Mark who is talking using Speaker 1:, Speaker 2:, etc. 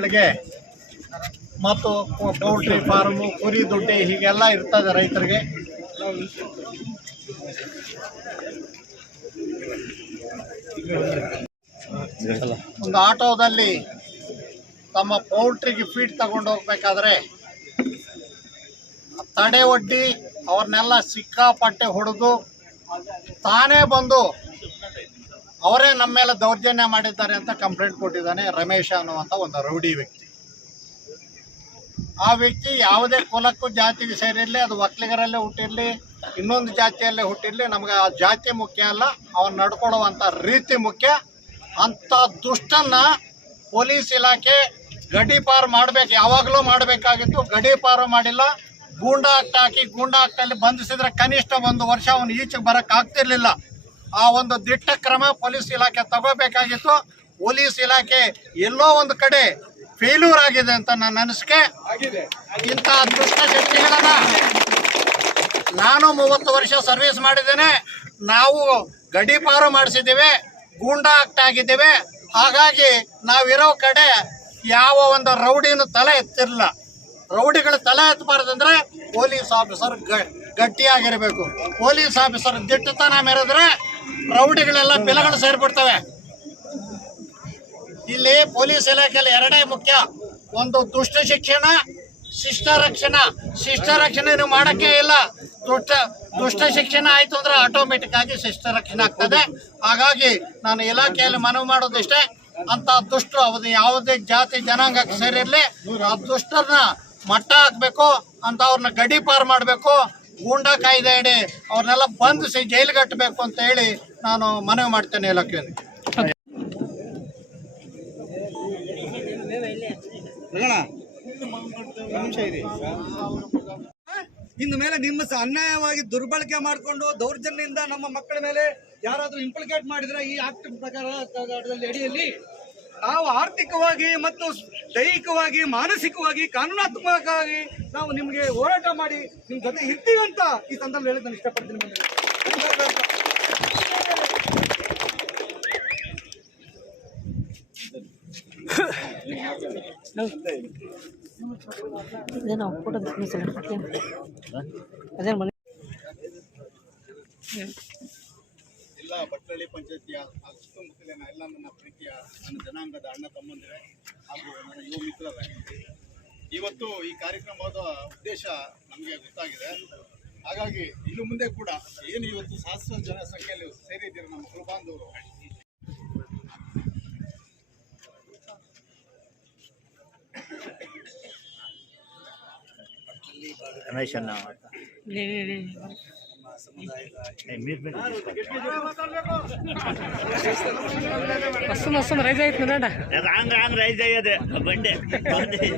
Speaker 1: ಗಳಿಗೆ ಮತ್ತು poultry farm, ಕುರಿ ದುಡ್ಡೆ ಹೀಗೆಲ್ಲ ಇರ್ತದೆ ರೈತರಿಗೆ. ಒಂದು ಆಟೋದಲ್ಲಿ ತಮ್ಮ ಪೌಲ್ಟ್ರಿಗೆ ಫೀಡ್ ತಗೊಂಡು ಹೋಗ್ಬೇಕಾದ್ರೆ ತಡೆ ಒಡ್ಡಿ ಅವ್ರನ್ನೆಲ್ಲ ಸಿಕ್ಕಾಪಟ್ಟೆ ಹೊಡೆದು ತಾನೇ ಬಂದು ಅವರೇ ನಮ್ಮ ಮೇಲೆ ದೌರ್ಜನ್ಯ ಮಾಡಿದ್ದಾರೆ ಅಂತ ಕಂಪ್ಲೇಂಟ್ ಕೊಟ್ಟಿದ್ದಾನೆ ರಮೇಶ ಅನ್ನುವಂಥ ಒಂದು ರೌಡಿ ವ್ಯಕ್ತಿ. ಆ ವ್ಯಕ್ತಿ ಯಾವುದೇ ಕುಲಕ್ಕೂ ಜಾತಿಗೆ ಸೇರಿರಲಿ, ಅದು ಒಕ್ಕಲಿಗರಲ್ಲೇ ಹುಟ್ಟಿರಲಿ, ಇನ್ನೊಂದು ಜಾತಿಯಲ್ಲೇ ಹುಟ್ಟಿರಲಿ, ನಮಗೆ ಆ ಜಾತಿ ಮುಖ್ಯ ಅಲ್ಲ, ಅವನು ನಡ್ಕೊಳ್ಳುವಂಥ ರೀತಿ ಮುಖ್ಯ. ಅಂಥ ದುಷ್ಟನ್ನ ಪೊಲೀಸ್ ಇಲಾಖೆ ಗಡೀಪಾರು ಮಾಡಬೇಕು, ಯಾವಾಗಲೂ ಮಾಡಬೇಕಾಗಿತ್ತು ಗಡೀಪಾರು ಮಾಡಿಲ್ಲ. ಗೂಂಡಾ ಹಾಕಿ ಗೂಂಡಾ ಬಂಧಿಸಿದ್ರೆ ಕನಿಷ್ಠ ಒಂದು ವರ್ಷ ಅವನು ಈಚೆಗೆ ಬರಕ್ಕೆ ಆಗ್ತಿರ್ಲಿಲ್ಲ. ಆ ಒಂದು ದಿಟ್ಟ ಕ್ರಮ ಪೊಲೀಸ್ ಇಲಾಖೆ ತಗೋಬೇಕಾಗಿತ್ತು. ಪೊಲೀಸ್ ಇಲಾಖೆ ಎಲ್ಲೋ ಒಂದು ಕಡೆ ಫೇಲ್ಯೂರ್ ಆಗಿದೆ ಅಂತ ನನ್ನ ಅನಿಸಿಕೆ. ಇಂತಹ ದುಷ್ಟ ಶಕ್ತಿಗಳನ್ನ ನಾನು ಮೂವತ್ತು ವರ್ಷ ಸರ್ವಿಸ್ ಮಾಡಿದ್ದೇನೆ. ನಾವು ಗಡೀಪಾರು ಮಾಡಿಸಿದ್ದೇವೆ. ಗೂಂಡಾ ಆಕ್ಟ್ ಆಗಿದ್ದೇವೆ. ಹಾಗಾಗಿ ನಾವಿರೋ ಕಡೆ ಯಾವ ಒಂದು ರೌಡಿನೂ ತಲೆ ಎತ್ತಿರಲಿಲ್ಲ ರೌಡಿಗಳು ತಲೆ ಎತ್ತಬಾರ್ದಂದ್ರೆ ಪೊಲೀಸ್ ಆಫೀಸರ್ ಗಟ್ಟಿಯಾಗಿರಬೇಕು. ಪೊಲೀಸ್ ಆಫೀಸರ್ ದಿಟ್ಟತನ ಮೆರೆದ್ರೆ ರೌಡಿಗಳೆಲ್ಲ ಬೆಲೆಗಳು ಸೇರ್ಬಿಡ್ತವೆ. ಇಲ್ಲಿ ಪೊಲೀಸ್ ಇಲಾಖೆಯಲ್ಲಿ ಎರಡೇ ಮುಖ್ಯ. ಒಂದು ದುಷ್ಟ ಶಿಕ್ಷಣ, ಶಿಷ್ಟ ರಕ್ಷಣಾ. ಶಿಷ್ಟ ರಕ್ಷಣೆ ನೀವು ಮಾಡಕ್ಕೆ ಇಲ್ಲ. ದುಷ್ಟ ದುಷ್ಟ ಶಿಕ್ಷಣ ಆಯ್ತು ಅಂದ್ರೆ ಆಟೋಮೆಟಿಕ್ ಆಗಿ ಶಿಷ್ಟ ರಕ್ಷಣೆ ಆಗ್ತದೆ. ಹಾಗಾಗಿ ನಾನು ಇಲಾಖೆಯಲ್ಲಿ ಮನವಿ ಮಾಡೋದಿಷ್ಟೇ. ಅಂತ ದುಷ್ಟ ಅವ್ರದ್ದು ಯಾವುದೇ ಜಾತಿ ಜನಾಂಗಕ್ಕೆ ಸೇರಿರ್ಲಿ, ಆ ದುಷ್ಟರನ್ನ ಮಟ್ಟ ಹಾಕ್ಬೇಕು ಅಂತ ಅವ್ರನ್ನ ಗಡೀಪಾರು ಮಾಡಬೇಕು. ಗೂಂಡಾ ಕಾಯ್ದೆ ಅಡಿ ಅವ್ರನ್ನೆಲ್ಲ ಬಂಧಿಸಿ ಜೈಲು ಕಟ್ಟಬೇಕು ಅಂತ ಹೇಳಿ ನಾನು ಮನವಿ ಮಾಡ್ತೇನೆ ಇಲಾಖೆಯಲ್ಲಿ
Speaker 2: ಇನ್ನು ಮೇಲೆ ನಿಮ್ಮ ಅನ್ಯಾಯವಾಗಿ ದುರ್ಬಳಕೆ ಮಾಡಿಕೊಂಡು ದೌರ್ಜನ್ಯದಿಂದ ನಮ್ಮ ಮಕ್ಕಳ ಮೇಲೆ ಯಾರಾದರೂ ಇಂಪ್ಲಿಕೇಟ್ ಮಾಡಿದ್ರೆ ಈ ಆಕ್ಟ್ ಪ್ರಕಾರ ಅಡಿಯಲ್ಲಿ ನಾವು ಆರ್ಥಿಕವಾಗಿ ಮತ್ತು ದೈಹಿಕವಾಗಿ, ಮಾನಸಿಕವಾಗಿ, ಕಾನೂನಾತ್ಮಕವಾಗಿ ನಾವು ನಿಮಗೆ ಹೋರಾಟ ಮಾಡಿ ನಿಮ್ಮ ಜೊತೆ ಇರ್ತೀವಿ ಅಂತ ಈ ಸಂದರ್ಭ ಹೇಳಿ ನಾನು ಇಷ್ಟಪಡ್ತೀನಿ
Speaker 3: ಅದೇನು
Speaker 1: ಎಲ್ಲ ಭಟ್ರಳ್ಳಿ ಪಂಚಾಯತಿಯ ಸುತ್ತಮುತ್ತಲಿನ ಎಲ್ಲ ನನ್ನ ಪ್ರೀತಿಯ ನನ್ನ ಜನಾಂಗದ ಅಣ್ಣ ತಮ್ಮಂದಿರೆ ಹಾಗೂ ನನ್ನ ಯುವ ಮಿತ್ರರೇ. ಇವತ್ತು ಈ ಕಾರ್ಯಕ್ರಮದ ಉದ್ದೇಶ ನಮಗೆ ಗೊತ್ತಾಗಿದೆ. ಹಾಗಾಗಿ ಇನ್ನು ಮುಂದೆ ಕೂಡ ಏನು ಇವತ್ತು ಸಹಸ್ರ ಜನ ಸಂಖ್ಯೆಯಲ್ಲಿ ಸೇರಿದ್ದೀರಿ ನಮ್ಮ ಕುಲಬಾಂಧವರು
Speaker 3: వస్తుంది వస్తుంది రైజ్ అవుతుంది
Speaker 4: రాంగ్ రాంగ్ రైజ్ అయ్యేది. బండి బండి.